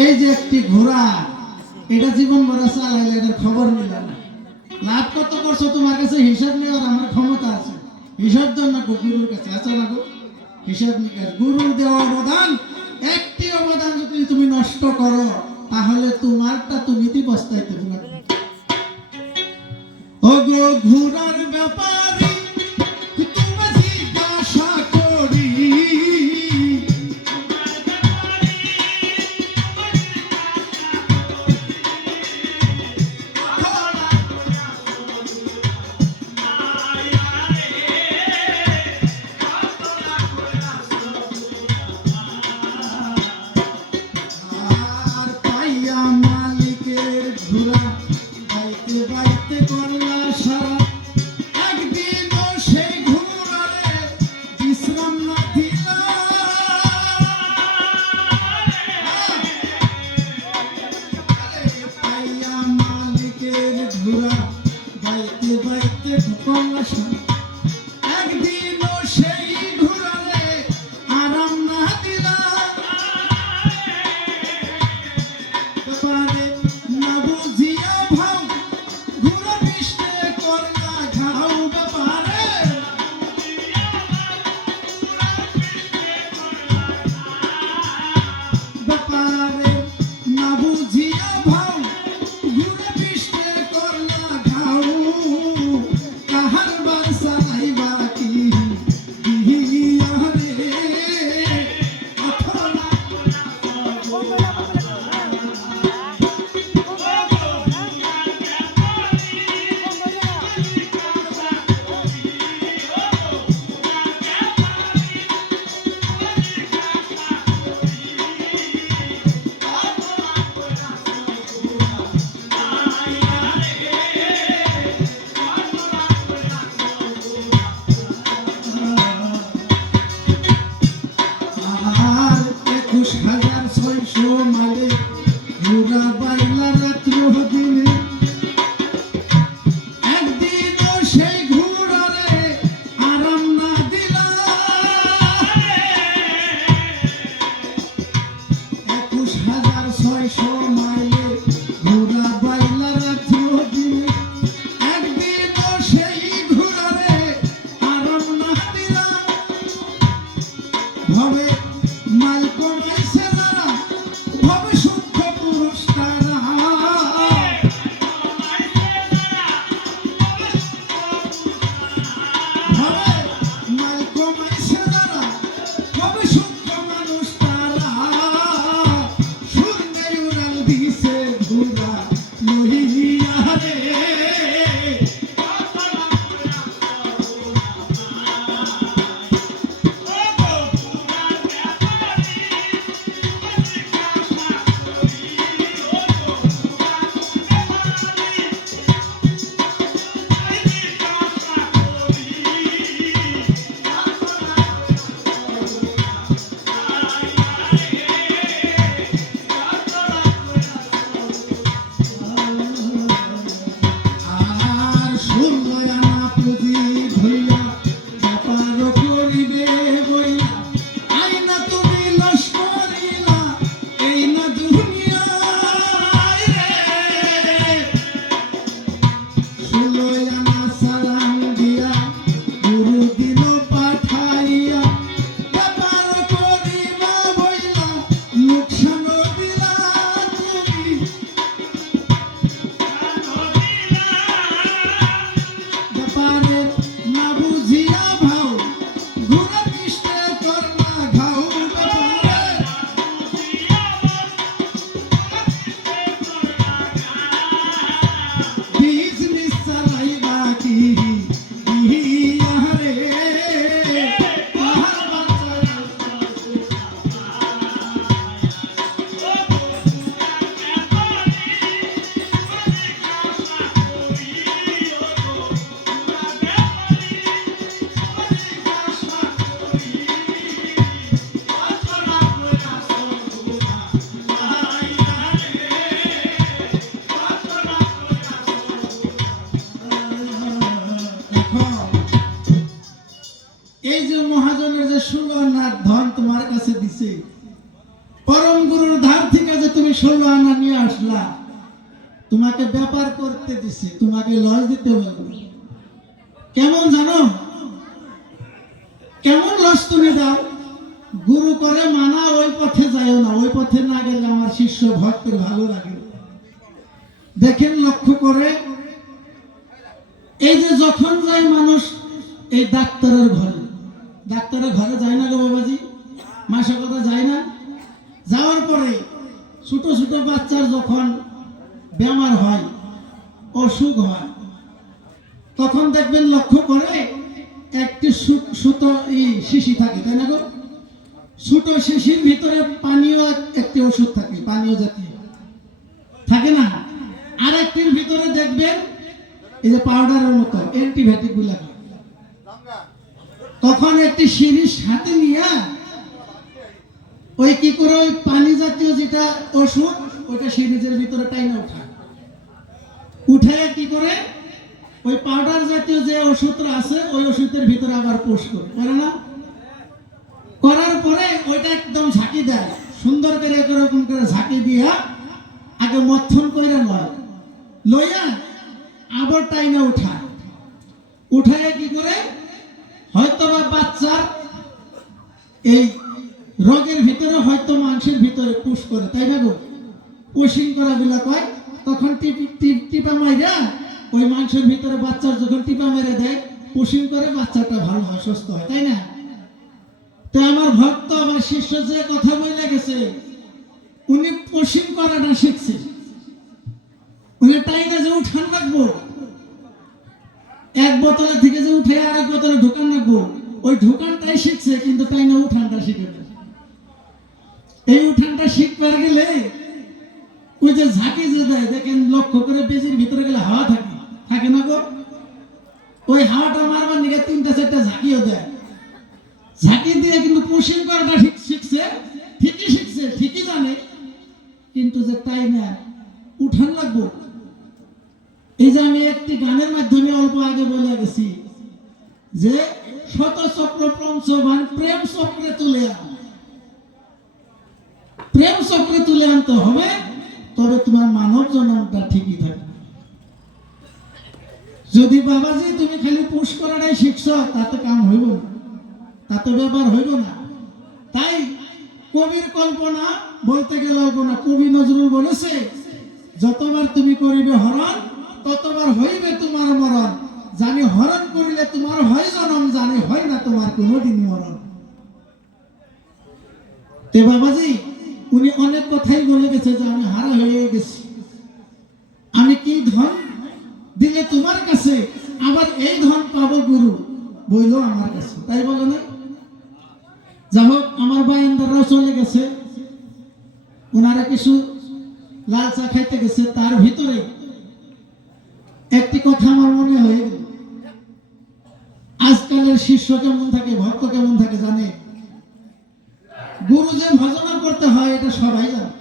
এই যে একটি ঘোড়া, এটা জীবন ভরা চালাইলে এটার খবর নিল না। লাভ কত করছো তোমার কাছে হিসাব নেওয়ার আমার ক্ষমতা আছে। হিসাব দেন না গুরুর কাছে, আছে না গো হিসাব নিকাশ। গুরুর দেওয়া অবদান, একটি অবদান যদি তুমি নষ্ট করো তাহলে তোমারটা তুমি পস্তাইতে পারবে। ও গো ঘোড়ার ব্যাপারে তুমি জিজ্ঞাসা করি, আর পাইয়া মালিকের ঘোড়া বাইতে বাইতে করলা সারা, একদিনও সেই ঘোড়ারে বিশ্রাম না দিলা। পাইয়া মালিকের ঘোড়া বাইতে বাইতে করলা সারা, একদিনও সেই ঘোড়ারে আরাম না দিলা। ব্যাপারে না বুঝিয়া ভাও ঘোড়া পিষ্টে করলা ঘাও। ব্যাপারে না বুঝিয়া ভাও ঘোড়া পিষ্টে করলা ঘাও। কাহার বাসা নাই বাকি দিহিয়া রে অথলা। আর ২১,৬০০ মাইলে ঘোড়া বাইলা রাত্র দিনে, একদিনও সেই ঘোড়ারে আরাম না দিলা। ২১,৬০০ মাইলে ঘোড়া বাইলা রাত্র দিনে, একদিনও সেই ঘোড়ারে আরাম না দিলা। ভবে মাল কমাইছে যারা, ভবে সূক্ষ্ম পুরুষ তারা। ভবে মাল কমাইছে যারা, ভবে সূক্ষ্ম মানুষ তারা। শূন্যে উড়াল 16 আনা নিয়ে আসলা, তোমাকে ব্যাপার করতে দিছে, তোমাকে লস দিতে বলবো, কেমন জানো? কেমন লস তুমি দাও? গুরু করে মানা, ওই পথে যাইও না, ওই পথে না গেলে আমার শিষ্য ভক্তের ভালো লাগে। দেখেন, লক্ষ্য করে, এই যে যখন যায় মানুষ এই ডাক্তারের ঘরে যায় না গো বাবাজি, মাসে কথা যায় না? যাওয়ার পরে ছোট ছোট বাচ্চার যখন বেমার হয়, অসুখ হয়, তখন দেখবেন লক্ষ্য করে একটি সুতো শিশি থাকে, তাই না গো? ছোট শিশির ভিতরে পানীয় একটি ওষুধ থাকে, পানীয় জাতীয় থাকে না? আর একটির ভিতরে দেখবেন এই যে পাউডারের মতো অ্যান্টিবায়োটিক গুলা। তখন একটি সিরিজ হাতে নিয়ে ওই কি করে ওই পানি জাতীয় যেটা ওষুধ, ওইটা সিরিজের ভিতরে টাইনা উঠে কি করে ওই পাউডার জাতীয় যে ওষুধটা আছে ওই ওষুধের ভিতরে আবার পোষ করে না? করার পরে ওইটা একদম ঝাঁকি দেয়, সুন্দর করে এরকম করে ঝাঁকি দিয়া আগে মথন করে লইয়া আবার টাইনা উঠায় কি করে, হয়তো বা বাচ্চার এই রোগের ভিতরে, হয়তো মাংসের ভিতরে পুশ করে, তাই না গো? পুশিং করা গুলা কয়। তখন টিপা মাইরা ওই মাংসের ভিতরে বাচ্চার যখন টিপা মেরে দেয়, পুশিং করে, বাচ্চাটা ভালো হয়, সুস্থ হয়, তাই না? তো আমার ভক্ত, আমার শিষ্য যে কথা বলে গেছে, উনি পুশিং করাটা শিখছে, উনি টাইনা যে উঠান রাখবো, এক বোতলে থেকে যে উঠে আর এক বোতলে ঢুকান রাখবো, ওই ঢুকানটাই শিখছে, কিন্তু টাইনা উঠানটা শিখে না। এই উঠানটা শিখবার গেলে ওই যে ঝাঁকি যে দেয়, দেখেন লক্ষ্য করে, বেজির ভিতরে গেলে হাওয়া থাকে না গো? ওই হাওয়াটা মারবার নিয়ে 3-4টা ঝাঁকিও দেয়, ঝাঁকি দিয়ে কিন্তু পুশিং করাটা শিখছে, ঠিকই জানে, কিন্তু যে টাইনা উঠান লাগবো। এই যে আমি একটি গানের মাধ্যমে অল্প আগে বলে গেছি যে শত চক্র পঞ্চবান প্রেম চক্রে তুলে আনতে হবে, তবে তোমার মানব জন্মটা ঠিকই থাকবে। যদি বাবাজি তুমি খালি পুশ করাটাই শিখছ, তাতে কাম হইব না, তাতে ব্যাপার হইব না। তাই কবির কল্পনা বলতে গেলে না, কবি নজরুল বলেছে, যতবার তুমি করিবে হরণ, ততবার হইবে তোমার মরণ, জানি হরণ করিলে তোমার হয় জনম, জানি হয় না তোমার কোনোদিন মরণ। তে বাবাজি উনি অনেক কথাই বলে গেছে যে আমি হারা হয়ে গেছি, আমি কি ধন দিলে তোমার কাছে, আবার এই ধন পাবো গুরু বইল আমার কাছে, তাই বলে না? যাই হোক, আমার বায়ানদাররাও চলে গেছে, ওনারা কিছু লাল চা খাইতে গেছে, তার ভিতরে একটি কথা আমার মনে হয়ে গেল। আজকালের শিষ্য কেমন থাকে, ভক্ত কেমন থাকে জানে? গুরু যে ভজনা করতে হয় এটা সবাই জানে,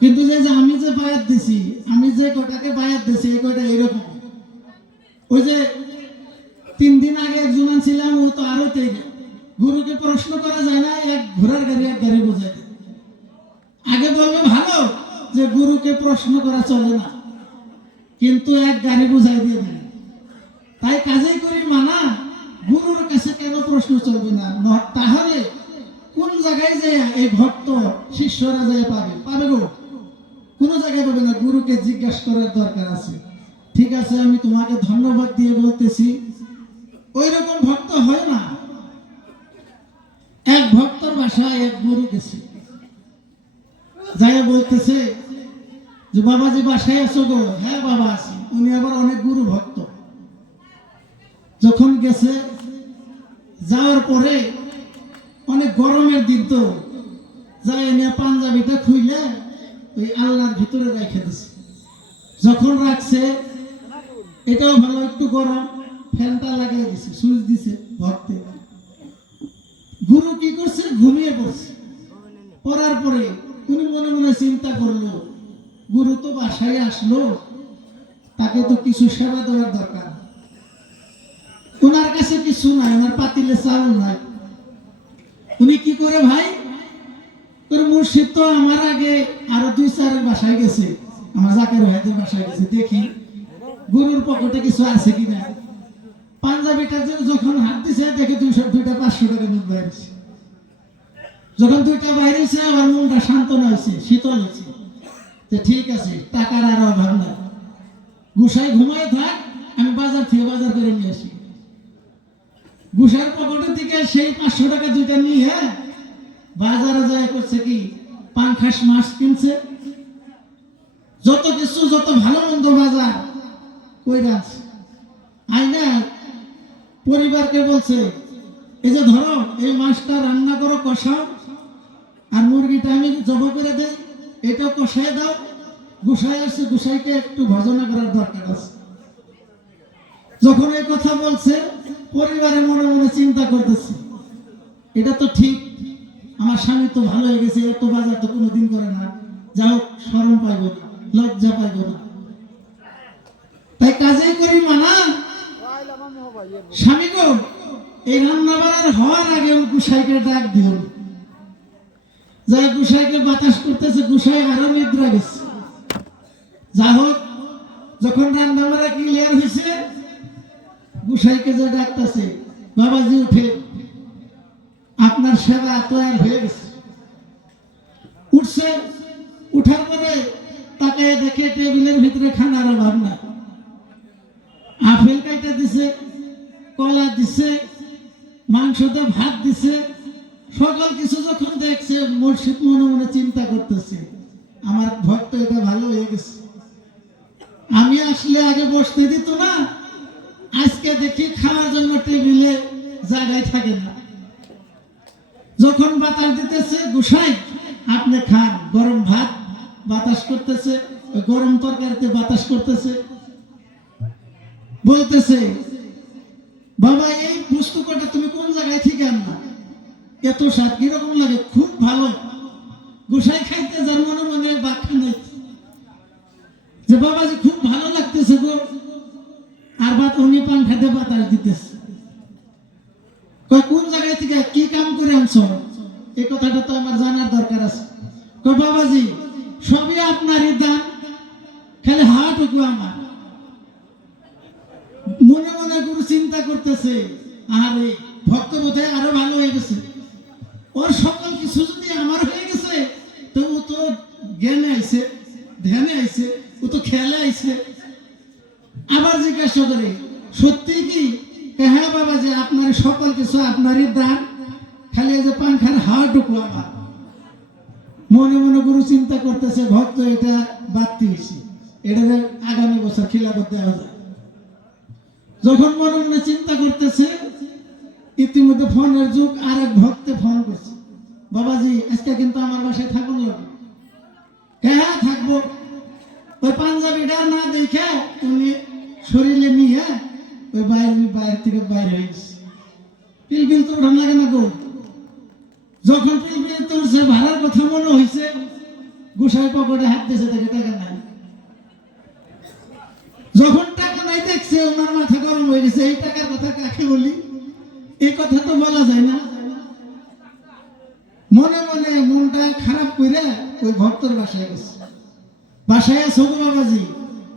কিন্তু যে আমি যে বায়াত দিছি, আমি যে কটাকে বায়াত দিছি, এই কটা এরকম। ওই যে 3 দিন আগে একজন ছিলাম, ও তো আরো তেই, গুরুকে প্রশ্ন করা যায় না, এক ঘোড়ার গাড়ি এক গাড়ি বোঝায়। আগে বলবে ভালো যে গুরুকে প্রশ্ন করা চলে না, কিন্তু এক গাড়ি বুঝাই দিয়ে দেন। তাই কাজেই করি মানা, গুরুর কাছে কেন প্রশ্ন চলবে না? তাহলে কোন জায়গায় যে এই ভক্ত শিষ্যরা যায় পাবে গো? কোন জায়গায় পাবে না। গুরুকে জিজ্ঞাসা করার দরকার আছে। ঠিক আছে, আমি তোমাকে ধন্যবাদ দিয়ে বলতেছি, ওই রকম ভক্ত হয় না। এক ভক্তর বাসায় এক গুরু গেছে, যাই বলতেছে যে বাবাজি বাসায় আছো গো? হ্যাঁ বাবা আছি। উনি আবার অনেক গুরু ভক্ত। যখন গেছে, যাওয়ার পরে অনেক গরমের দিন, তো যাই নিয়ে পাঞ্জাবিটা খুইলে ওই আলনার ভিতরে রেখে দিছে। যখন রাখছে, এটাও ভালো একটু গরম, ফ্যানটা লাগিয়ে দিছে, সুইচ দিছে ভক্তে। গুরু কি করছে? ঘুমিয়ে পড়ছে। পড়ার পরে উনি মনে মনে চিন্তা করলো, গুরু তো বাসায় আসলো, তাকে তো কিছু সেবা দেওয়ার দরকার। ওনার কাছে কিছু নাই, ওনার পাতিলে চাউল নাই। উনি কি করে ভাই? তোর মুর্শিদ তো আমার আগে আরো 2-4 বাসায় গেছে, আমার জাকের ভাইদের বাসায় গেছে, দেখি গরুর পকেটে কিছু আছে কিনা। পাঞ্জাবিটার জন্য যখন হাত দিছে দেখে 200 500 টাকা নোট বাইরেছে। যখন 2টা বাইরেছে আমার মনটা সান্ত্বনা হয়েছে, শীতল হয়েছে, যে ঠিক আছে টাকার আর অভাব নাই, গুসাই ঘুমায় থাক, আমি বাজার থেকে বাজার করে নিয়ে আসি। গুসার পকেটের থেকে সেই 500 টাকা 2টা নিয়ে বাজারে যায় করছে কি পাঙ্খাস মাছ কিনছে, যত কিছু যত ভালো মন্দ বাজার কইরা আছে। আইনা পরিবারকে বলছে এই যে ধরো এই মাছটা রান্না করো, কষাও, আর মুরগিটা আমি জবা করে দেই, এটাও কষাই দাও। গুসাই আসছে, গুসাইকে একটু ভজনা করার দরকার আছে। যখন এই কথা বলছে পরিবারে মনে মনে চিন্তা করতেছে এটা তো ঠিক, আমার স্বামী তো ভালো হয়ে গেছে, এত বাজার তো কোনোদিন করে না, যাও শরম পাইব না, লজ্জা পাইব না, তাই কাজেই করি মানা। স্বামী গো এই রান্না বাড়ার হওয়ার আগে গুসাইকে ডাক দিও, যাই গুসাইকে বাতাস করতেছে, গুসাই আরো নিদ্রা গেছে। যা হোক যখন রান্না বাড়া ক্লিয়ার হয়েছে গুসাইকে যে ডাকতেছে, বাবাজি উঠে, আপনার সেবা তৈরি হয়ে গেছে। উঠছে, উঠার পরে তাকে দেখে টেবিলের ভিতরে খানার অভাব না, আপেল কাইটা দিছে, কলা দিছে, মাংস দিয়ে ভাত দিছে, সকল কিছু যখন দেখছে মুর্শিদ মনে মনে চিন্তা করতেছে আমার ভক্ত এটা ভালো হয়ে গেছে, আমি আসলে আগে বসতে দিত না, আজকে দেখি খাওয়ার জন্য টেবিলে জায়গায় থাকে না। যখন বাতাস দিতেছে গুসাই আপনি খান, গরম ভাত বাতাস করতেছে, গরম তরকারিতে বাতাস করতেছে, বলতেছে বাবা এই বস্তু কটা তুমি কোন জায়গায় থেকে আনলা, এত স্বাদ কিরকম লাগে, খুব ভালো। গোসাই খাইতে যার মনে মনে বাক্যা নেই যে বাবাজি খুব ভালো লাগতেছে গো, আর বাত উনি পান খেতে বাতাস দিতেছে। কোন জায়গায় থেকে কি কাম করে আনছো, এই কথাটা তো আমার জানার দরকার আছে। বাবাজি সবই আপনারই দান, খালি হাওয়াটুকু আমার। মনে মনে গুরু চিন্তা করতেছে আর এই ভক্ত বোধহয় আরো ভালো হয়ে গেছে, ওর সকল কিছু যদি আমার হয়ে গেছে তো ও তো জ্ঞানে আইছে, ধ্যানে আইছে, ও তো খেয়ালে আইছে। আবার জিজ্ঞাসা করে সত্যি কি, হ্যাঁ বাবা যে আপনার সকল কিছু আপনারই দান, খালি যে পাংখার হাওয়াটুকু আমার। মনে মনে গুরু চিন্তা করতেছে ভক্ত এটা বাড়তি হয়েছে, এটা আগামী বছর খিলাফত দেওয়া যায়। যখন মনে মনে চিন্তা করতেছে ইতিমধ্যে ফোনের যুগ, আর এক ভক্তে ফোন করছে, বাবাজি আজকে কিন্তু আমার বাসায় থাকুন লাগবে। হ্যাঁ থাকবো। ওই পাঞ্জাবিটা না দেখে উনি শরীরে নিয়ে ওই বাইরে থেকে বাইরে হয়ে গেছে। পিলপিল তো উঠান লাগে না গো, যখন পিলপিল তুলছে ভাড়ার কথা মনে হয়েছে, গোসাই পকেটে হাত দিয়েছে, দেখে টাকা নাই। যখন টাকা নাই দেখছে ওনার মাথা গরম হয়ে গেছে, এই টাকার কথা কাকে বলি, এই কথা তো বলা যায় না। মনে মনে মনটা খারাপ করে ওই ভক্তর বাসায় গেছে। বাসায় আছো গো বাবাজি,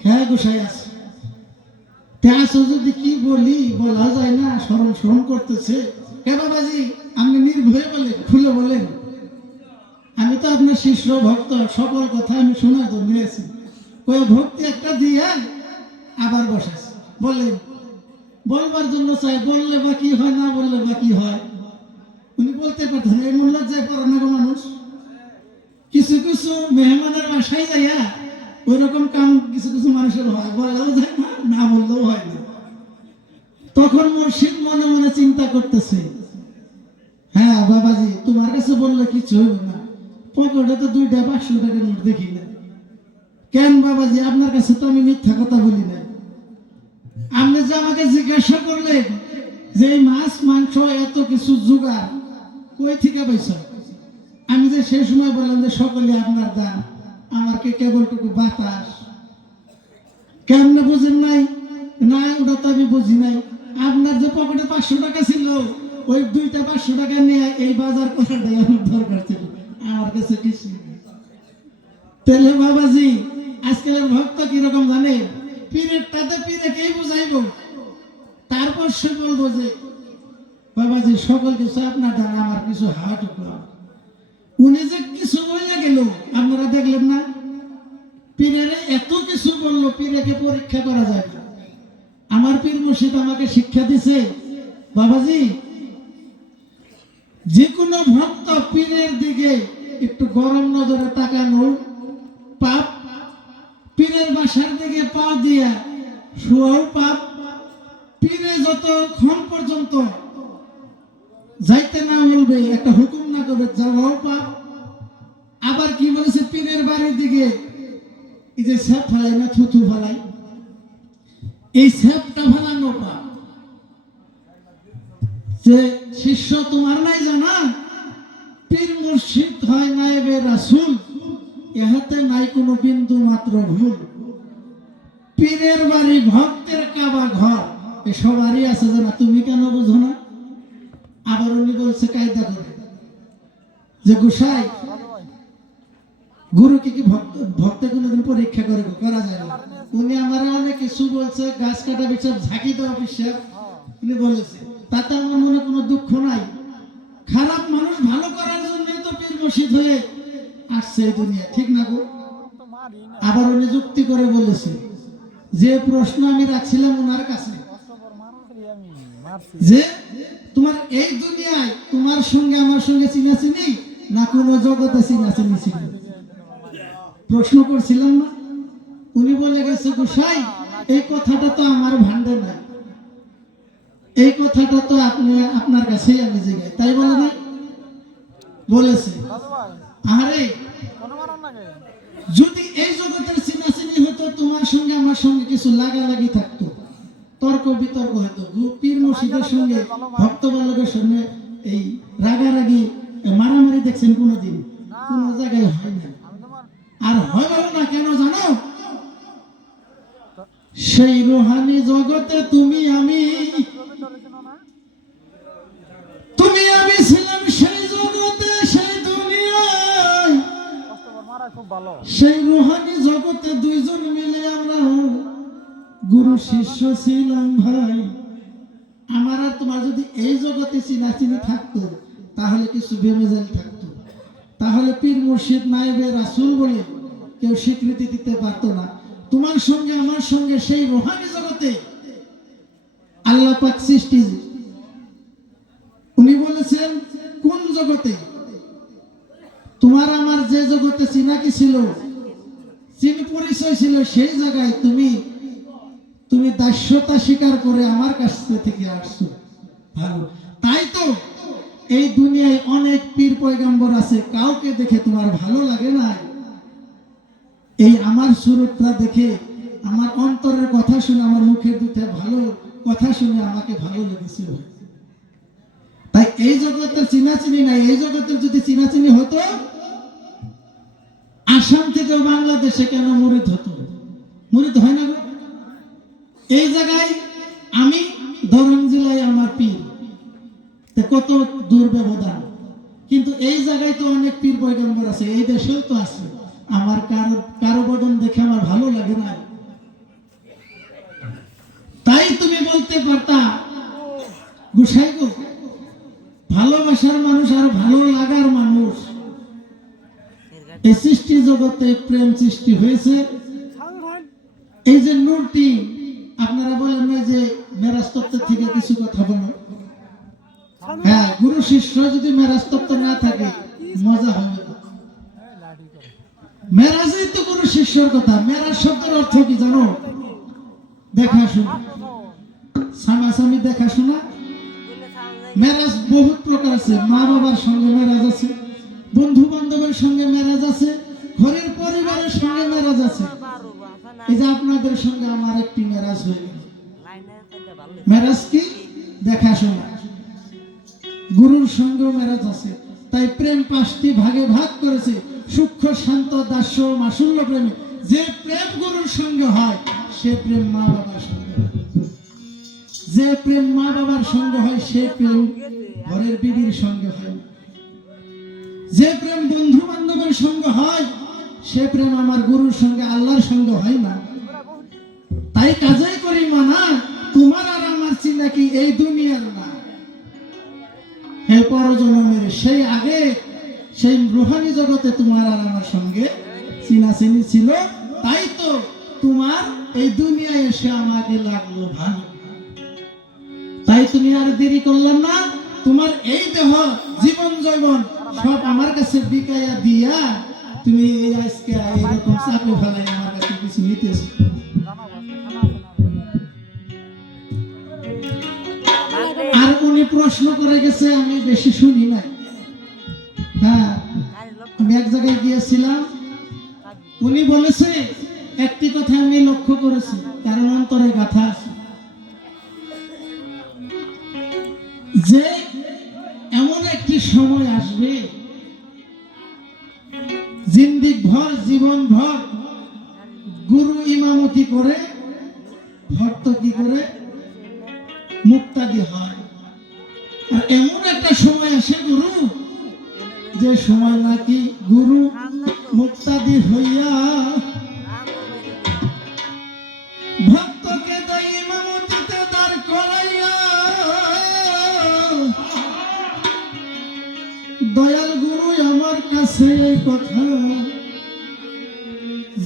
হ্যাঁ গোসাই আছে। আসো যদি কি বলি বলা যায় না, শরম শরম করতেছে। হে বাবাজি আপনি নির্ভয়ে বলেন, খুলে বলেন, আমি তো আপনার শিষ্য ভক্ত, সকল কথা আমি শোনার জন্য এসেছি। ওই ভক্তি একটা দিয়ে আবার বসেছে, বলেন বলবার জন্য চাই, বললে বা কি হয়, না বললে বা কি হয়। উনি বলতে পারতেন এই মূল্য যায় পড়ানো মানুষ, কিছু কিছু মেহমানের বাসায় যাইয়া ওই রকম কাম কিছু কিছু মানুষের হয়, বললেও যায় না, না বললেও হয় না। তখন মুর্শিদ মনে মনে চিন্তা করতেছে, হ্যাঁ বাবাজি তোমার কাছে বললে কিছু হবে না, পকেটে তো 2টা 500 টাকা নোট দেখি না। কেন বাবাজি আপনার কাছে তো আমি মিথ্যা কথা বলি না। আপনি যে আমাকে জিজ্ঞাসা করলেন যে এই মাছ মাংস এত কিছু জোগাড় কই থেকে পাইছ, আমি যে সেই সময় বললাম যে সকলে আপনার দান, আমার কে কেবলটুকু বাতাস। কেমনে বুঝেন নাই? না ওটা তো আমি বুঝি নাই। আপনার যে পকেটে 500 টাকা ছিল, ওই 2টা 500 টাকা নিয়ে এই বাজার করাটাই আমার দরকার ছিল, আমার কাছে কিছু নেই। তাহলে বাবাজি আজকালের ভক্ত কিরকম জানে, পীরের তাতে পীরে কে বুঝাইবো, তারপর সে বলবো যে বাবাজি সকল কিছু আপনার দ্বারা আমার কিছু হাওয়াটুকু। উনি যে কিছু বলে গেল আপনারা দেখলেন না, পীরের এত কিছু বললো, পীরেকে পরীক্ষা করা যায় না। আমার পীর মুর্শিদ আমাকে শিক্ষা দিছে, বাবাজি যে কোনো ভক্ত পীরের দিকে একটু গরম নজরে তাকানো পাপ, পীরের বাসার দিকে পা দিয়া শোয়াও পাপ, পীরে যতক্ষণ পর্যন্ত যাইতে না বলবে, একটা হুকুম না করবে, যাওয়াও পাপ। আবার কি বলেছে, পীরের বাড়ির দিকে এই যে স্যাপ ফেলাই না, থুথু ফেলাই, এই স্যাপটা ফেলানো পাপ। যে শিষ্য তোমার নাই জানা, পীর মুর্শিদ হয় নায়েবে রাসূল, ইহাতে নাই কোনো বিন্দু মাত্র ভুল। পীরের বাড়ি ভক্তের কাবা ঘর, এ সবারই আছে জানা, তুমি কেন বুঝো না? আবার উনি বলছে কায়দা করে যে গোসাই গুরুকে কি ভক্তে কোনোদিন পরীক্ষা করে করা যায় না। উনি আমার অনেক কিছু বলছে, গাছ কাটা বিচার ঝাঁকি দেওয়া বিশ্বাস উনি বলেছে, তাতে আমার মনে কোনো দুঃখ নাই। খারাপ মানুষ ভালো করার জন্য তো পীর মুর্শিদ হয়ে আসছে এই দুনিয়া, ঠিক না গো? আবার উনি যুক্তি করে বলেছে, যে প্রশ্ন আমি রাখছিলাম ওনার কাছে, যে তোমার এই দুনিয়ায় তোমার সঙ্গে আমার সঙ্গে চিনাচিনি না কোনো জগতে চিনাচিনি ছিল, প্রশ্ন করছিলাম না? উনি বলে গেছে গোসাই এই কথাটা তো আমার ভান্ডে নাই, এই কথাটা তো আপনি আপনার কাছেই আমি জিজ্ঞাসা, তাই বলে নাই? বলেছে আরে যদি এই জগতের চিনাচিনি হতো, তোমার সঙ্গে আমার সঙ্গে কিছু লাগালাগি থাকতো, তর্ক বিতর্ক হতো, পীর মুর্শিদের সঙ্গে ভক্ত বালকের সঙ্গে এই রাগারাগি মারামারি দেখছেন কোনোদিন? কোন জায়গায় হয় না, আর হবেও না। কেন জানো? সেই রুহানি জগতে তুমি আমি ছিলাম, সেই জগতে সেই দুনিয়ায়, সেই রুহানি জগতে দুইজন মিলে আমরা গুরু শিষ্য ছিলাম ভাই। আমার আর তোমার যদি এই জগতে চিনাচিনি থাকতো, তাহলে কিছু বেমেজাল থাকতো, তাহলে পীর মুর্শিদ নায়েবে রাসূল বলে কেউ স্বীকৃতি দিতে পারতো না। তোমার সঙ্গে আমার সঙ্গে সেই রুহানি জগতে আল্লাহ পাক সৃষ্টি, উনি বলেছেন কোন জগতে? তোমার আমার যে জগতে চিনাকি ছিল, চিন পরিচয় ছিল, সেই জায়গায় তুমি দাস্যতা স্বীকার করে আমার কাছ থেকে আসছো। ভালো, তাই তো এই দুনিয়ায় অনেক পীর পয়গম্বর আছে, কাউকে দেখে তোমার ভালো লাগে না, এই আমার সুরতটা দেখে, আমার অন্তরের কথা শুনে, আমার মুখের দুটো ভালো কথা শুনে আমাকে ভালো লেগেছিল। তাই এই জগতের চিনাচিনি নাই, এই জগতের যদি চিনাচিনি হতো, আসাম থেকে বাংলাদেশে কেন মুরিদ হতো? মুরিদ হয় না গো? এই জায়গায় আমি দরং জেলায় আমার পীর, কত দূর ব্যবধান, কিন্তু এই জায়গায় তো অনেক পীর পয়গম্বর আছে, এই দেশেও তো আছে। আমার কারো বদন দেখে আমার ভালো লাগে না, তাই তুমি বলতে পারতা গোসাই গো, ভালোবাসার মানুষ আর ভালো লাগার মানুষ, এই সৃষ্টি জগতে প্রেম সৃষ্টি হয়েছে। এই যে নূরটি আপনারা বলেন না যে মেরাজ তত্ত্ব থেকে কিছু কথা বলো, হ্যাঁ, গুরু শিষ্য যদি মেরাজ তত্ত্ব না থাকে মজা হবে না। মেরাজই তো গুরু শিষ্যর কথা। মেরাজ শব্দের অর্থ কি জানো? দেখাশোনা, সামাসামি দেখাশোনা। মেরাজ বহুত প্রকার আছে, মা বাবার সঙ্গে মেরাজ আছে, বন্ধু বান্ধবের সঙ্গে মেরাজ আছে, ঘরের পরিবারের সঙ্গে মেরাজ আছে। এই যে আপনাদের সঙ্গে আমার একটি মেরাজ হয়ে গেল। মেরাজ কি? দেখাশোনা। গুরুর সঙ্গেও মেরাজ আছে। তাই প্রেম 5টি ভাগে ভাগ করেছে, সূক্ষ্ম, শান্ত, দাস্য, মাসুল্য প্রেমে। যে প্রেম গুরুর সঙ্গে হয় সে প্রেম মা বাবার সঙ্গে হয়, যে প্রেম মা বাবার সঙ্গে হয় সে প্রেম ঘরের বিবির সঙ্গে হয়। যে প্রেম বন্ধু বান্ধবের সঙ্গে হয় সে প্রেম আমার গুরুর সঙ্গে আল্লাহর সঙ্গে হয় না। তাই কাজেই করি মানা, তোমার আর আমার চিনা কি এই দুনিয়ার না, হে পরজন্মের সেই আগে সেই রুহানি জগতে তোমার আর আমার সঙ্গে চিনাচিনি ছিল। তাই তো তোমার এই দুনিয়ায় এসে আমাকে লাগলো ভালো। তাই তুমি আর দেরি করলাম না, তোমার এই দেহ জীবন জৈবন সব আমার কাছে বিকাইয়া দিয়া তুমি আজকে এইরকম চাকরি ফেলাই আমার কাছে কিছু নিতেছো। আর উনি প্রশ্ন করে গেছে, আমি বেশি শুনি নাই। হ্যাঁ, আমি এক জায়গায় গিয়েছিলাম, উনি বলেছে একটি কথা আমি লক্ষ্য করেছি, কারণ অন্তরে গাথা আছে, যে এমন একটি সময় আসবে জিন্দিক ভর জীবন ভর গুরু ইমামতি করে ভক্ত কি করে মুক্তাদি হয়। আর এমন একটা সময় আসে গুরু, যে সময় নাকি গুরু মুক্তাদি হইয়া ভক্তকে দেয় ইমামতিতে দাঁড় করাইয়া। দয়াল গুরু আমার কাছে এই কথা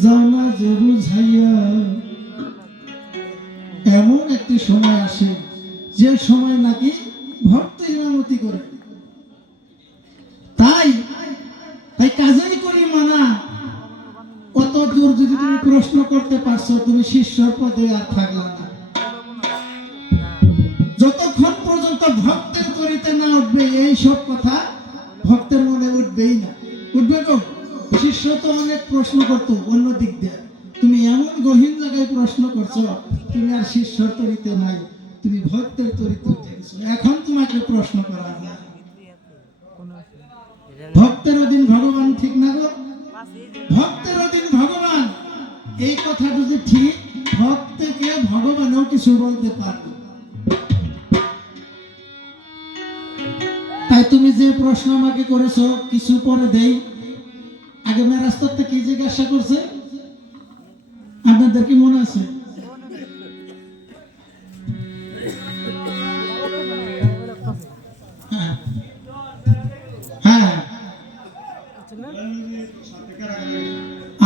যাও না যে বুঝাইয়া। এমন একটি সময় আসে যে সময় নাকি ভক্ত ইমামতি করে। তাই তাই কাজেই করি মানা, অত দূর যদি তুমি প্রশ্ন করতে পারছো, তুমি শিষ্যর পদে আর থাকলা না। যতক্ষণ পর্যন্ত ভক্তের তরিতে না উঠবে এই সব কথা ভক্তের মনে উঠবেই না। উঠবে তো? শিষ্য তো অনেক প্রশ্ন করতো অন্য দিক দিয়ে, তুমি এমন গহীন জায়গায় প্রশ্ন করছো, তুমি আর শিষ্যর তরিতে নাই, তুমি ভক্তের তরিতে উঠে গেছো। এখন তোমাকে প্রশ্ন করা যায় ভক্তের অধীন ভগবান, ঠিক না গো? ভক্তের অধীন ভগবান, এই কথা যদি ঠিক, ভক্তকে ভগবানও কিছু বলতে পারবে। তাই তুমি যে প্রশ্ন আমাকে করেছো কিছু পরে দেই, আগে মেরাস্তরটা কি জিজ্ঞাসা করছে আপনাদের কি মনে আছে? হ্যাঁ,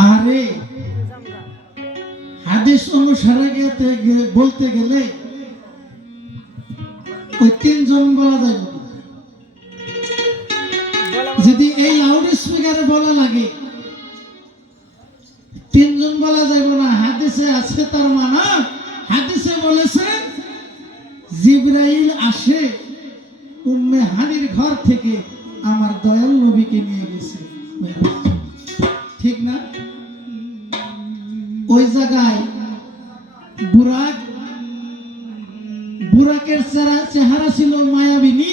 আরে হাদিস অনুসারে বলতে গেলে ওই তিনজন বলা যায়। যদি এই লাউড স্পিকারে বলা লাগে তিনজন বলা যাবে না। হাদিসে আছে, তার মানে হাদিসে বলেছে জিবরাইল আসে উম্মে হানির ঘর থেকে আমার দয়াল নবীকে নিয়ে গেছে, ঠিক না? ওই জায়গায় বুরাকের চেহারা ছিল মায়াবিনী,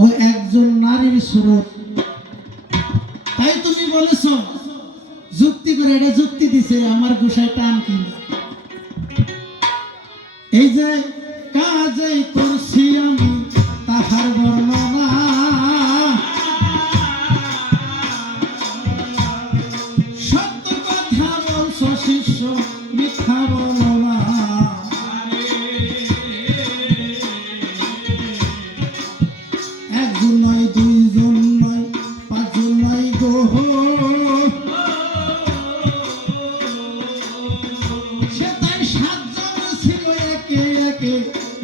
ও একজন নারীর সুরত। তাই তুমি বলেছ যুক্তি করে, এটা যুক্তি দিছে আমার গোসাই টান কিনা। এই যে কাজেই করছি আমি তাহার বর্ণনা, সত্য কথা বলছো শিষ্য মিথ্যা বলো না। একজন নয়, দুইজন নয়, পাঁচজন নয় গো, সে তাই সাতজন ছিল, একে একে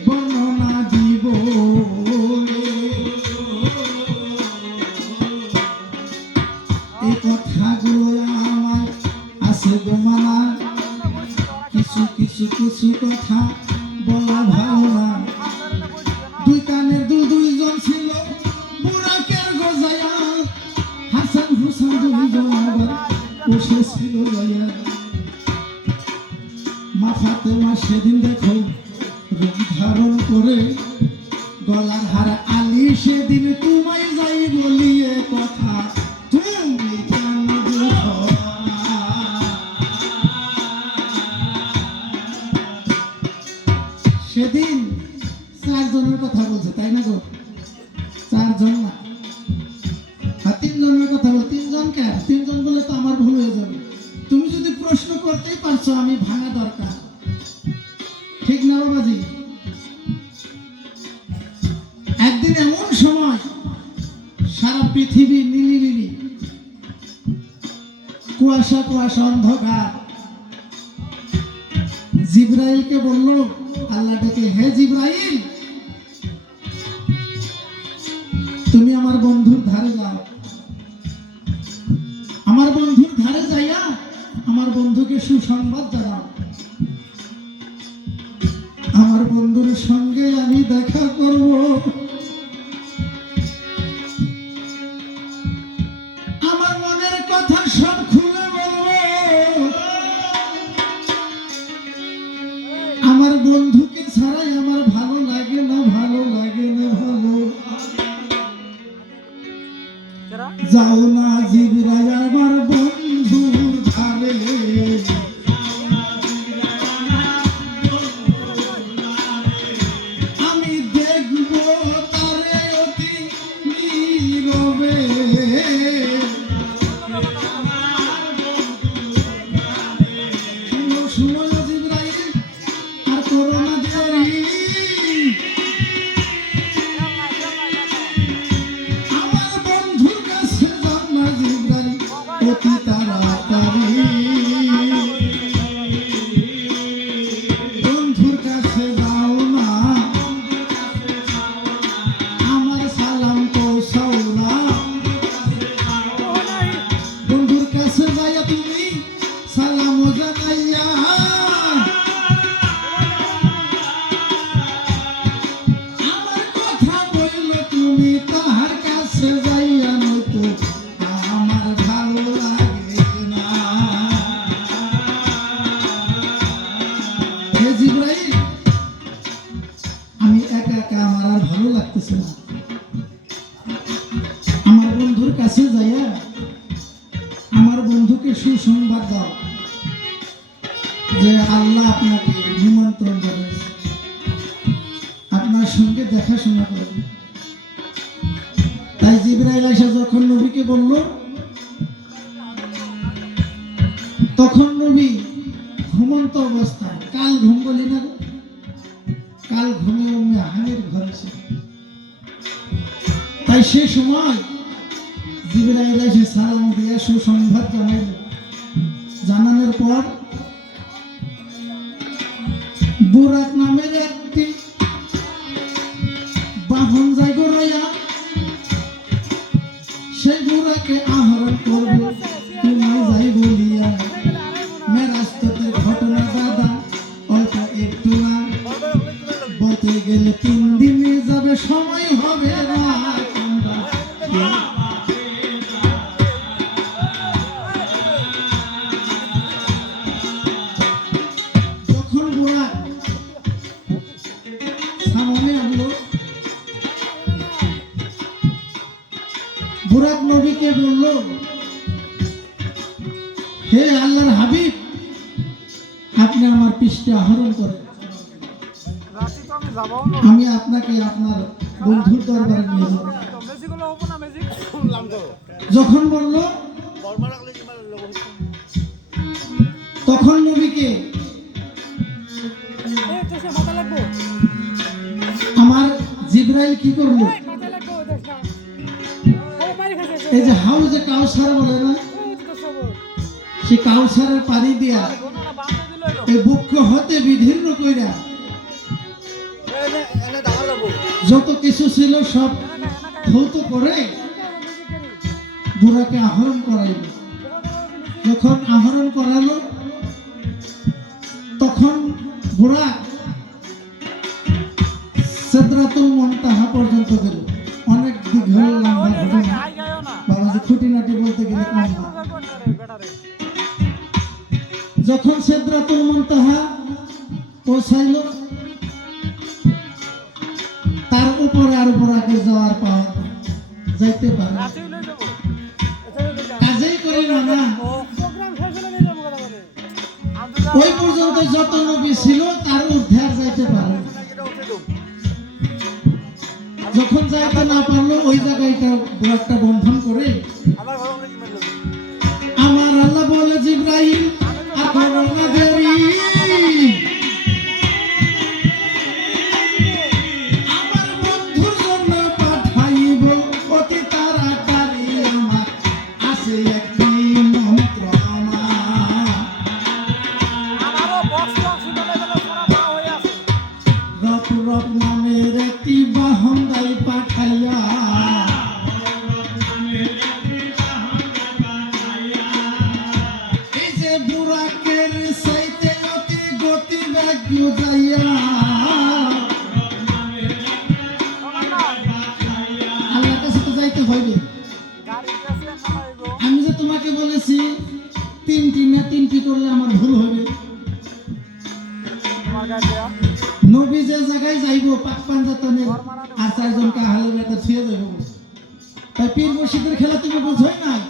বর্ণনা দিব। এই কথাগুলো আমার আছে গো মানা, কিছু কিছু কিছু কথা বলা ভালো না। দুই কানের দুইজন ছিল বুরাকের গজায়া, হাসান হুসান দুইজন আবার বসেছিল যাইয়া। মা ফাতেমা সেদিন দেখো রূপ ধারণ করে, গলার হার আলী সেদিন তোমায় যাই বলিয়ে কথা, তুমি কেন দেখো? সেদিন চারজনের কথা বলছে, তাই না গো? চারজন না, কেন? তিনজন বলে তো আমার ভুল হয়ে যাবে। তুমি যদি প্রশ্ন করতেই পারছো, আমি ভাঙা দরকার, ঠিক না বাবাজি? একদিন এমন সময় সারা পৃথিবী নিলিবিলি, কুয়াশা কুয়াশা অন্ধকার। জিব্রাইলকে বলল আল্লাহ ডেকে, হে জিব্রাইল, তুমি আমার বন্ধুর ধারে যাও। আমার বন্ধুর ধারে যাইয়া আমার বন্ধুকে সুসংবাদ জানাও। আমার বন্ধুর সঙ্গে আমি দেখা করব। আমার মনের কথা সব খুলে বলবো। আমার বন্ধুকে ছাড়াই আমার ভালো লাগে না, ভালো লাগে না, ভালো। যাও না জিবরাইল আমার বন্ধুর ধারে, আমি দেখব তারে অতি নীরবে। শুনো না জিবরাইল, আর করো না দেরি। আমার বন্ধুর কাছে যাও না জিবরাইল অতি তাড়াতাড়ি। বন্ধুর কাছে যাও না, আমার সালাম পৌঁছাও না। বন্ধুর কাছে যাইয়া তুমি সালাম জানাইয়া আমার কথা বলল তুমি তাহার কাছে যাইয়া, নয়তো আমার ভালো লাগে না। হে জিবরাইল, আমি একা একা, আমার আর ভালো লাগতেছে না। আমার বন্ধুর কাছে যাইয়া আমার বন্ধুকে সুসংবাদ দাও যে আল্লাহ আপনাকে নিমন্ত্রণ জানিয়েছে, আপনার সঙ্গে দেখাশোনা করবে। তাই জিবরাইল আইসা যখন নবীকে বলল, তখন নবী ঘুমন্ত অবস্থায়, কাল ঘুম বলি না, কাল ঘুমে উম্মে হানির ঘরে ছিল। তাই সে সময় জিবরাইল এসে সালাম দিয়ে সুসংবাদ জানাইল। জানানোর পর বুরাক নামের একটি বাহন যায় গড়াইয়া, সেই বুরাকে আহরণ করবে তুমি যাই বলিয়া। মেরাজতের ঘটনা দাদা অল্প একটু না, বলতে গেলে 3 দিনে যাবে, সময় হবে না। যখন বুরাক সামনে আনলো, বুরাক নবীকে বলল, হে আল্লাহর হাবিব, আপনি আমার পৃষ্ঠে আহরণ করেন, আমি আপনাকে আপনার বন্ধুর দরবারে নিয়ে যাব। যখন বলল, তখন নবীকে আমার জিবরাইল কি করলো, এই যে হাউজে কাউসার বলে না, সে কাউসারের পানি দিয়া এই বক্ষ হতে বিদীর্ণ কইরা যত কিছু ছিল সব ধৌত করে বুড়াকে আহরণ করাইল। যখন আহরণ করালো, তখন বুড়া সিদরাতুল মুনতাহা পর্যন্ত গেল। অনেক দীর্ঘ লম্বা ঘটনা, বাবাজি খুঁটিনাটি বলতে গেলে কম না। যখন সিদরাতুল মুনতাহা পৌঁছাইল, তার উপরে আর বুড়াকে যাওয়ার পাওয়া যাইতে পারে, কাজেই করি না। ওই পর্যন্ত যত নবী ছিল তার ঊর্ধ্বে আর যাইতে পারে। যখন যাইতে না পারলো, ওই জায়গাটা বুড়াটা বন্ধন করে আমার আল্লাহ বলে জিব্রাইল আর করো না দেরি, আমার বন্ধুর জন্য পাঠাইব অতি তাড়াতাড়ি, আমার আছে একটি মন্ত্র, রব রব নামের একটি বাহনদাই পাঠাইয়া, এই যে বুরাকের সাইতে অতি গতি বেগ যাইয়া, আল্লাহর কাছে তো যাইতে হইবে। আমি যে তোমাকে বলেছি তিনটি করলে আমার ভুল হবে। নবী যে জায়গায় যাইব পাক পাঞ্জাতনের আর 4 জনকে আহলে বাইত ছুঁয়ে যাইব, তাই পীর মুর্শিদের খেলা তুমি বুঝোই নাই।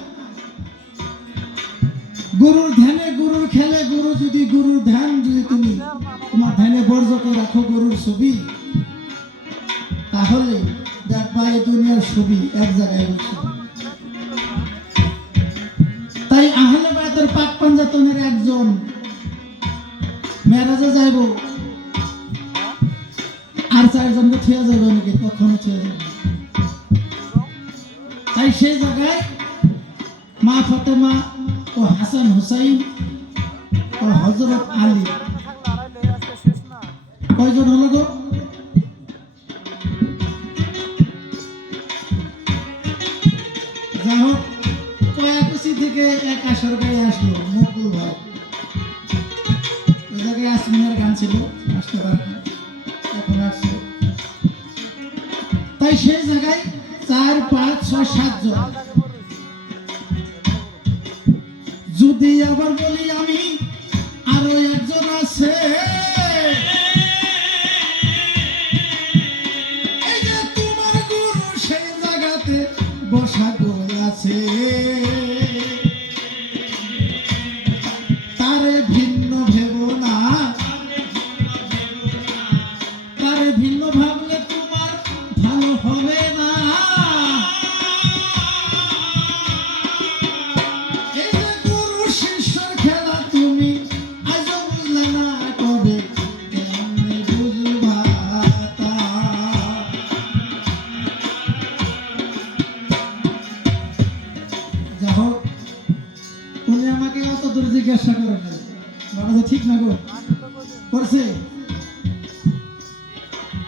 গুরুর ধ্যানে গুরুর খেলে, গুরুর ধ্যান যদি তুমি তোমার ধ্যানে বর্জকে রাখো গুরুর ছবি, তাহলে দেখবা এই দুনিয়ার ছবি এক জায়গায় বসে। তাই আহলে বাইতের পাক পাঞ্জাতনের একজন মেরাজে যাইব আর 4 জনকে ছুঁয়ে যাবে নাকি? কখনো ছুঁয়ে যাবে। তাই সেই জায়গায় মা ফাতেমা ও হাসান হুসাইন ও হযরত আলী কয়জন হলো গো? যাই হোক, কয়াকুচি থেকে এক আসর গায়ে আসলো মকবুল ভাই। ওই জায়গায় আসমিনার গান ছিল, আসতে পারে না, এখন আসছে। তাই সেই জায়গায় 4, 5, 6, 7 জন। যদি আবার বলি আমি আরো একজন আছে, এই যে তোমার গুরু সেই জায়গাতে বসা গই আছে, তারে ভিন্ন ভেব না, তারে ভিন্ন ভাবলে তোমার ভালো হবে না। এই যে গুরু শিষ্যর খেলা তুমি আজও বুঝলে না, কবে কেমনে বুঝবা তা। যা হোক, উনি আমাকে অত দূর জিজ্ঞাসা করেন নাই, বাবা ঠিক না গো করছে?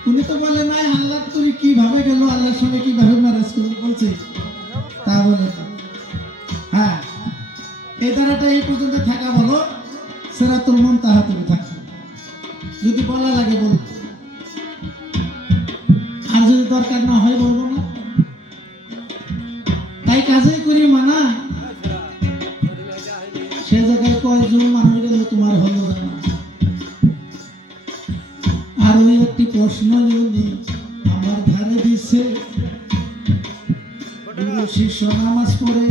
উনি তো বলে নাই আল্লাহ তুমি কিভাবে গেল, আল্লাহর সঙ্গে কিভাবে ম্যারেজ করলো বলছে, তা বলে না। হ্যাঁ, এই ধারাটা এই পর্যন্ত থাকা বলো, সিরাতুল মুনতাহা তুমি থাকো, যদি বলা লাগে বলবো, আর যদি দরকার না হয় বলবো না। তাই কাজেই করি মানা, সে জায়গায় কয়জন মানুষ গেল তোমার হলো জানা। আর ওই একটি প্রশ্ন যদি আমার ধারে দিচ্ছে, গুরু শিষ্য নামাজ পড়ে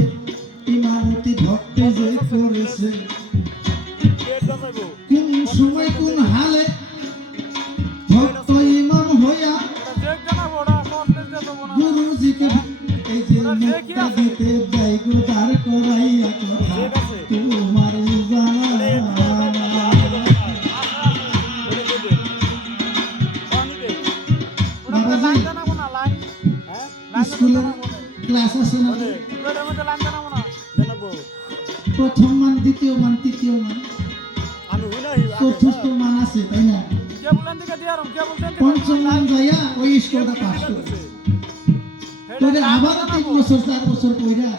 ইমামতি ভক্তি যে করেছে, কোন সময় কোন হালে ভক্ত ইমাম হইয়া গুরুজিকে এই যে মুক্তি দিতে দেয় গো দাঁড় করাইয়া, কথা তোমার জানা। স্কুলের ক্লাস আছে না, প্রথম মান, দ্বিতীয় মান, তৃতীয় মান, চতুর্থ মান আছে, তাই না? পঞ্চম মান যাইয়া ওই স্কুলটা পাস করে আবার 3 বছর 4 বছর পড়া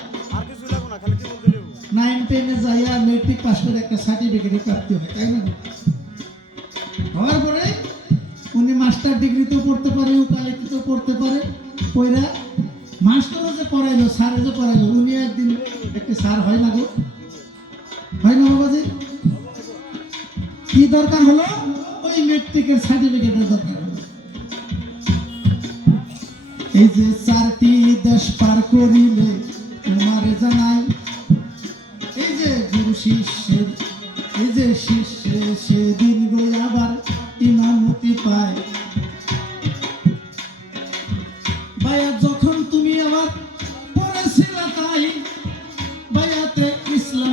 9, 10 যাইয়া মেট্রিক পাস করে একটা সার্টিফিকেট প্রাপ্তি হয়, তাই না? হওয়ার পরে উনি মাস্টার ডিগ্রিতেও পড়তে পারে, উকালতিতেও পড়তে পারে, পড়া মাস্টারও যে পড়াইলো, স্যারে যে পড়াইলো, উনি একদিন একটি স্যার হয় না গো, হয় না বাবাজি? কি দরকার হলো? ওই মেট্রিকের সার্টিফিকেটের দরকার হলো। এই যে 4টি দেশ পার করিলে তোমার জানাই, এই যে গুরু শিষ্যের, এই যে শিষ্যে সেদিন গো আবার ইমামতি পায়। ভাইয়া যখন তুমি আবার পড়েছিলে তাই বায়াতে ইসলাম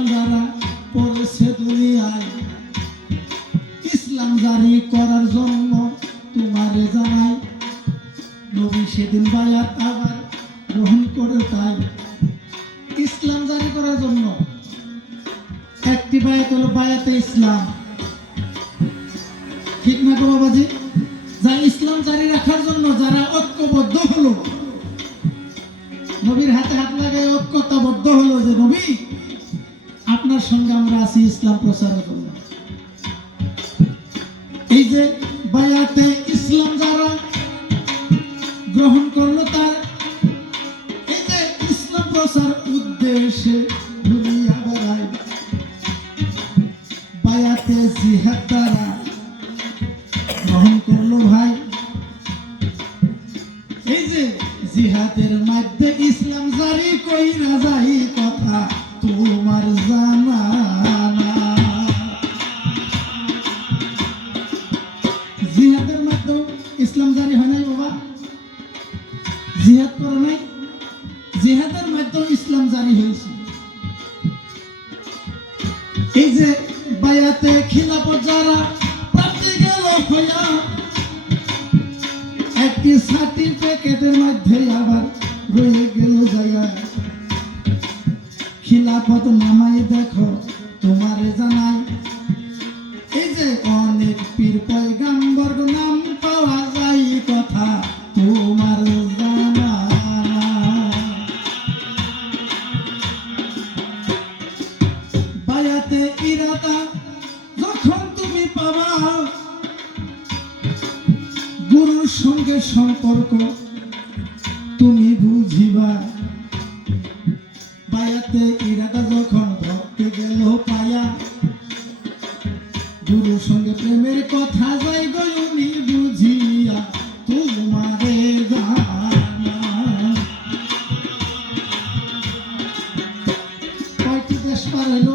করার জন্য তোমারে জানাই, নবী সেদিন বায়াত আবার গ্রহণ করে। তাই ইসলাম জারি করার জন্য একটি বায়াত হলো বায়াতে ইসলাম, ঠিক না গো বাবাজি? যা ইসলাম জারি রাখার জন্য যারা ঐক্যবদ্ধ হলো, নবীর হাতে হাত লাগায় ঐক্যতাবদ্ধ হলো যে নবী আপনার সঙ্গে আমরা আছি ইসলাম প্রচারের জন্য। এই যে বায়াতে ইসলাম যারা গ্রহণ করলো, তার এই যে ইসলাম প্রচার উদ্দেশ্যে দুনিয়া বেড়ায়, বায়াতে জিহাদ দ্বারা গ্রহণ করলো ভাই। এই যে জিহাদের মধ্যে ইসলাম জারি কইরা যাই, কথা তোমার জানা না। জিহাদের মধ্যে ইসলাম জারি হয় নাই বাবা, জিহাদ করে নাই, জিহাদের মধ্যে ইসলাম জারি হয়েছে। এই যে বায়াতে খিলাফত যারা প্রাপ্তি গেল হইয়া, একটি সার্টিফিকেটের মধ্যে আবার রয়ে গেল যাইয়া, খিলাফত নামাই দেখো তোমারে জানাই। এই যে অনেক পীর পয়গাম্বর নাম পাওয়া যায়, কথা তোমার জানা। বায়াতে ইরাদা যখন তুমি পাবা, গুরুর সঙ্গে সম্পর্ক তুমি বুঝিবা। বায়াতে ইরাদা যখন ধরতে গেল পায়া, গুরুর সঙ্গে প্রেমের কথা যাই গয়নি বুঝিয়া তোমারে জানা। কয়টি দেশ পার হইল?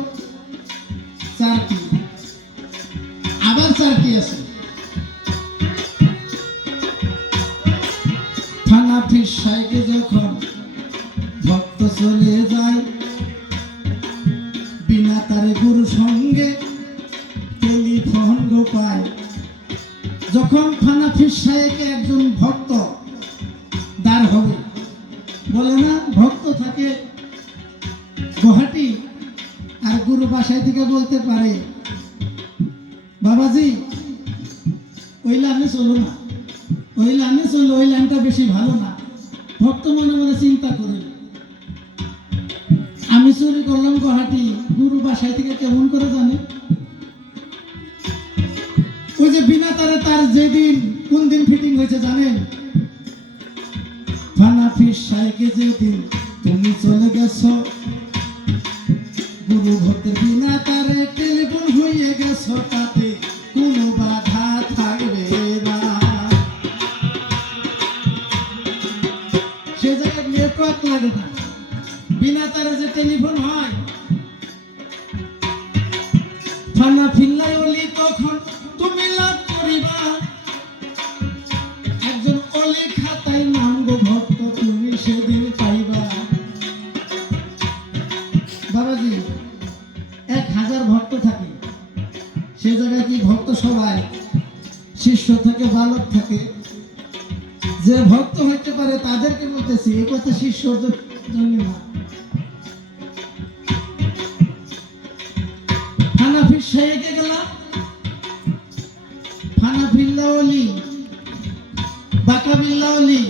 4টি, আবার 4টি আছে। হানাফি শাইখে যখন ভক্ত চলে যায়, বিনা তারে গুরু সঙ্গে টেলিফোন গো পায়। যখন হানাফি শাইখে একজন ভক্ত দাঁড় হবে, বলে না ভক্ত থাকে গুয়াহাটি আর গুরু বাসায় থেকে বলতে পারে বাবাজি ওই লাইনে চলো না, ওই লাইনে চলো, ওই লাইনটা বেশি ভালো না। ভক্ত মনে মনে চিন্তা করে, আমি চুরি করলাম গুয়াহাটি, গুরু বাসায় থেকে কেমন করে জানে? ওই যে বিনা তারে তার যেদিন কোন দিন ফিটিং হয়েছে জানেন? হানাফি শাইখে যেদিন তুমি চলে গেছো, গুরু ভক্তের বিনা তারে টেলিফোন হয়ে গেছো, তাতে কোনো বাধা থাকবে না। সে জায়গায় নেটওয়ার্ক লাগে না, বিনা তারে যে টেলিফোন হয়। হানাফিল্লাহ ওলি তখন তুমি লাভ করিবা, একজন ওলি খাতায় নাম গো ভক্ত তুমি সেদিন পাইবা। বাবাজি 1000 ভক্ত থাকে, সে জায়গায় কি ভক্ত সবাই শিষ্য থেকে বালক থাকে? যে ভক্ত হইতে পারে তাদেরকে বলতেছি, এই কথা শিষ্যর জন্য না। হানাফি শাইখে গেলাম, হানাফিল্লাহ ওলি বাকাবিল্লাহ ওলি,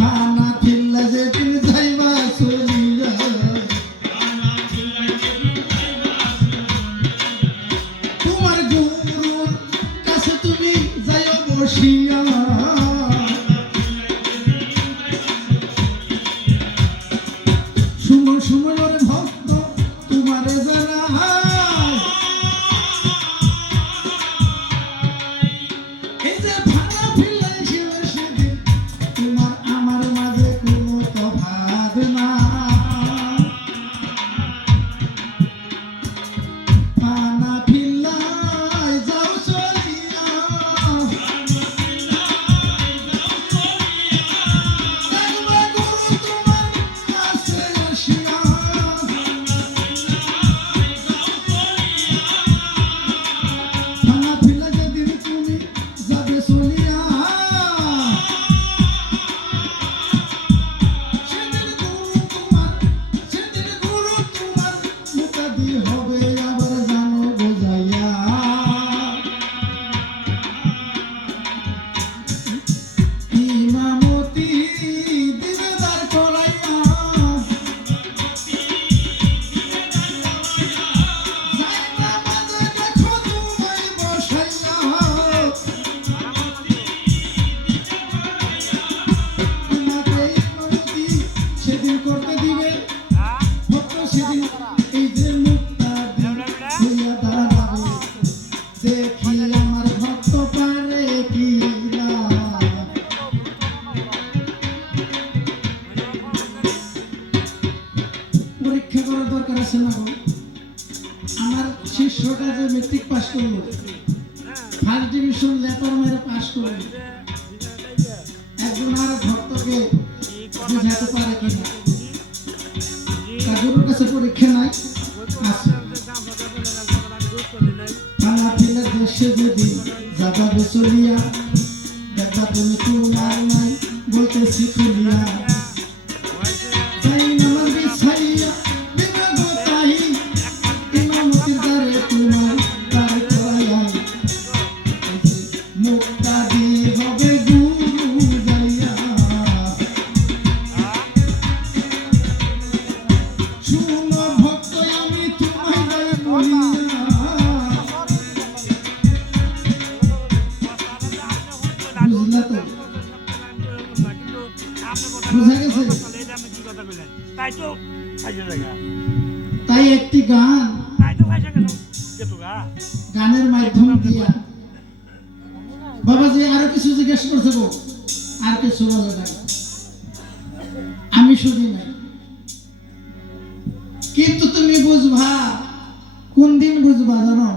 হানাফিল্লাহ যেদিন যাইবা চলিয়া, তোমার গুরুর কাছে তুমি যাইও বসিয়া। সময় সময় ওরে ভক্ত তোমারে জানা, এই যে ভাঙা ফিরলে সেদিন যদি হবে আবার জানো বোঝাইয়া ইমামতি দিনে দাঁড় করাইয়া যাই না মাঝে দেখো তোমায় বসাইয়া তোমাকে ইমামতি সেদিন করতে দিবে ভক্ত সেদিন এই যে মুক্তা হইয়া দাঁড়াবে দেখি আমার ভক্ত পারে কি না পরীক্ষা করার দরকার আছে না গো? আমার শিষ্যটা যে মেট্রিক পাস করলো ফার্স্ট ডিভিশন লেটার মেরে পাস করলো একজন আর ভক্তকে বুঝাতে পারে কিনা তার গুরুর কাছে পরীক্ষা নাই আছে ভাঙা ফিলের দেশে যদি যাবাবে চলিয়া দেখবা তুমি তোমার নাই বলতেছি খুলিয়া যাই নামাজ বিছাইয়া দিবা গো তাই ইমামতির দ্বারে তোমার দ্বারে করাইয়াই মুক্তা দিয়ে হবে গুরু যাইয়া শুনো ভক্ত আমি তোমায় দায় বলিয়া বুঝলা তো বুঝা গেছে তাই একটি গান গানের মাধ্যম দিয়া বাবাজি আরো কিছু জিজ্ঞেস করছে গো আর কিছু বলে না আমি শুনি নাই কিন্তু তুমি বুঝবা কোন দিন বুঝবা জানো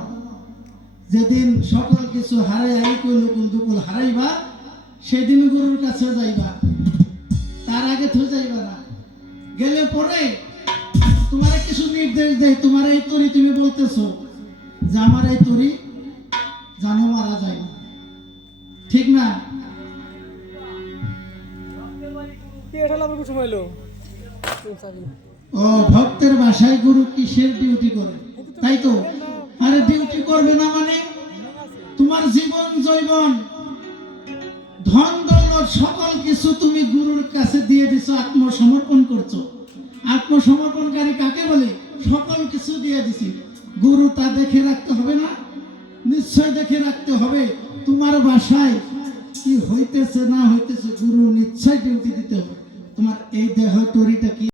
যেদিন সকল কিছু হারাই কুল দুকুল হারাইবা সেদিন গুরুর কাছে যাইবা তার আগে তো যাইবা না গেলে পরে তোমার কিছু নির্দেশ দেয় তোমার এই তরি তুমি বলতেছো যে আমার এই তরি জানো মারা যায় না ঠিক না ও ভক্তের বাসায় গুরু কিসের ডিউটি করে তাই তো আরে ডিউটি করবে না মানে তোমার জীবন জৈবন ধন দৌলত সকল কিছু তুমি গুরুর কাছে দিয়ে দিছো আত্মসমর্পণ করছো আত্মসমর্পণকারী কাকে বলে সকল কিছু দিয়ে দিছি গুরু তা দেখে রাখতে হবে না নিশ্চয় দেখে রাখতে হবে তোমার বাসায় কি হইতেছে না হইতেছে গুরু নিশ্চয় ডিউটি দিতে হবে তোমার এই দেহ তরিটা কি